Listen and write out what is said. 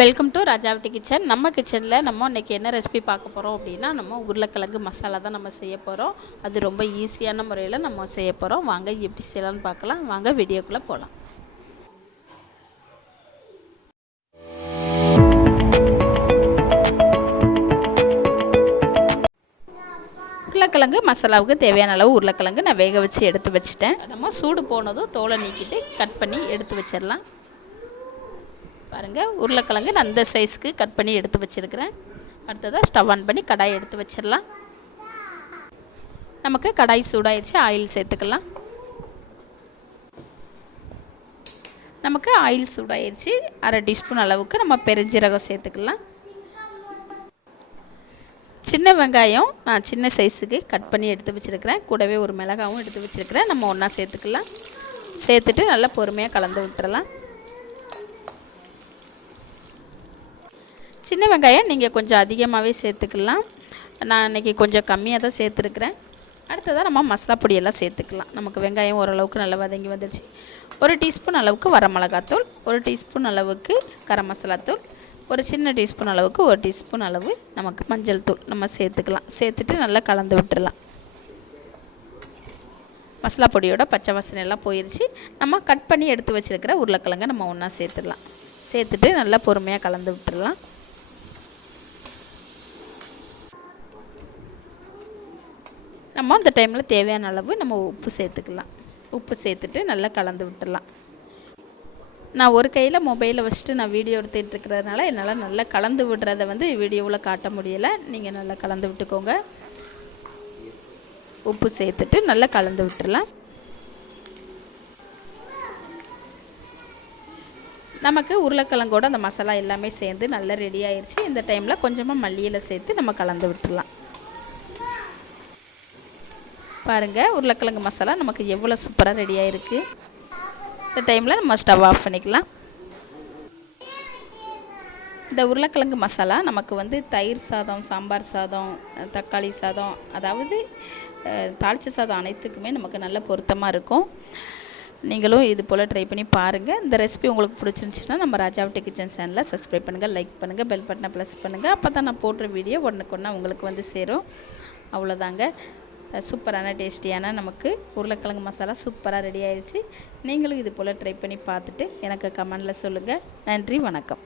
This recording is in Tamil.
வெல்கம் டு ராஜாவட்டி கிச்சன் நம்ம கிச்சனில் நம்ம இன்றைக்கி என்ன ரெசிபி பார்க்க போகிறோம் அப்படின்னா நம்ம உருளைக்கிழங்கு மசாலா தான் நம்ம செய்ய போகிறோம் அது ரொம்ப ஈஸியான முறையில் நம்ம செய்ய போகிறோம் வாங்க எப்படி செய்யலாம்னு பார்க்கலாம். வாங்க வீடியோக்குள்ளே போகலாம் உருளைக்கிழங்கு மசாலாவுக்கு தேவையான அளவு உருளைக்கிழங்கு நான் வேக வச்சு எடுத்து வச்சுட்டேன். நம்ம சூடு போனதும் தோலை நீக்கிட்டு கட் பண்ணி எடுத்து வச்சிடலாம். பாருங்கள் உருளைக்கிழங்கு நான் அந்த சைஸ்க்கு கட் பண்ணி எடுத்து வச்சுருக்கிறேன். அடுத்ததாக ஸ்டவ் ஆன் பண்ணி கடாய் எடுத்து வச்சிடலாம். நமக்கு கடாய் சூடாயிடுச்சு ஆயில் சேர்த்துக்கலாம். நமக்கு ஆயில் சூடாயிருச்சு அரை டீஸ்பூன் அளவுக்கு நம்ம பெருஞ்சீரகம் சேர்த்துக்கலாம். சின்ன வெங்காயம் நான் சின்ன சைஸுக்கு கட் பண்ணி எடுத்து வச்சுருக்கிறேன். கூடவே ஒரு மிளகாவும் எடுத்து வச்சுருக்கிறேன். நம்ம ஒன்றா சேர்த்துக்கலாம். சேர்த்துட்டு நல்லா பொறுமையாக கலந்து விட்டுறலாம். சின்ன வெங்காயம் நீங்கள் கொஞ்சம் அதிகமாகவே சேர்த்துக்கலாம். நான் இன்றைக்கி கொஞ்சம் கம்மியாக தான் சேர்த்துருக்குறேன். அடுத்ததாக நம்ம மசாலா பொடியெல்லாம் சேர்த்துக்கலாம். நமக்கு வெங்காயம் ஓரளவுக்கு நல்லா வதங்கி வந்துடுச்சு ஒரு டீஸ்பூன் அளவுக்கு வரமிளகாத்தூள் ஒரு டீஸ்பூன் அளவுக்கு கரம் மசாலாத்தூள் ஒரு சின்ன டீஸ்பூன் அளவுக்கு ஒரு டீஸ்பூன் அளவு நமக்கு மஞ்சள் தூள். நம்ம சேர்த்துக்கலாம். சேர்த்துட்டு நல்லா கலந்து விட்டுடலாம். மசாலா பொடியோட பச்சை வாசனை எல்லாம் போயிடுச்சு நம்ம கட் பண்ணி எடுத்து வச்சுருக்கிற உருளைக்கிழங்க நம்ம ஒன்றா சேர்த்துடலாம். சேர்த்துட்டு நல்லா பொறுமையாக கலந்து விட்டுடலாம். நம்ம அந்த டைமில் தேவையான அளவு நம்ம உப்பு சேர்த்துக்கலாம். உப்பு சேர்த்துட்டு நல்லா கலந்து விட்டுடலாம். நான் ஒரு கையில் மொபைலை வச்சுட்டு நான் வீடியோ எடுத்துகிட்டு இருக்கிறதுனால என்னால் நல்லா கலந்து விடுறத வந்து வீடியோவில் காட்ட முடியலை. நீங்கள் நல்லா கலந்து விட்டுக்கோங்க. உப்பு சேர்த்துட்டு நல்லா கலந்து விட்டுடலாம். நமக்கு உருளைக்கிழங்கோட அந்த மசாலா எல்லாமே சேர்ந்து நல்லா ரெடி ஆயிடுச்சு இந்த டைமில் கொஞ்சமாக மல்லியில் சேர்த்து நம்ம கலந்து விட்டுடலாம். பாருங்கள் உருளைக்கிழங்கு மசாலா நமக்கு எவ்வளோ சூப்பராக ரெடியாக இருக்குது இந்த டைமில் நம்ம ஸ்டவ் ஆஃப் பண்ணிக்கலாம். இந்த உருளைக்கிழங்கு மசாலா நமக்கு வந்து தயிர் சாதம் சாம்பார் சாதம் தக்காளி சாதம் அதாவது தாளிச்ச சாதம் அனைத்துக்குமே நமக்கு நல்ல பொருத்தமாக இருக்கும். நீங்களும் இது போல் ட்ரை பண்ணி பாருங்கள் இந்த ரெசிபி உங்களுக்கு பிடிச்சிருந்துச்சுன்னா நம்ம ராஜாவட்டி கிச்சன் சேனலில் சப்ஸ்கிரைப் பண்ணுங்கள் லைக் பண்ணுங்கள் பெல் பட்டனை ப்ளஸ் பண்ணுங்கள் அப்போ தான் நான் போடுற வீடியோ ஒன்றுக்கு ஒன்றா உங்களுக்கு வந்து சேரும். அவ்வளோதாங்க சூப்பரான டேஸ்டியான நமக்கு உருளைக்கிழங்கு மசாலா சூப்பராக ரெடி ஆயிடுச்சு நீங்களும் இது போல் ட்ரை பண்ணி பார்த்துட்டு எனக்கு கமெண்டில் சொல்லுங்கள் நன்றி வணக்கம்.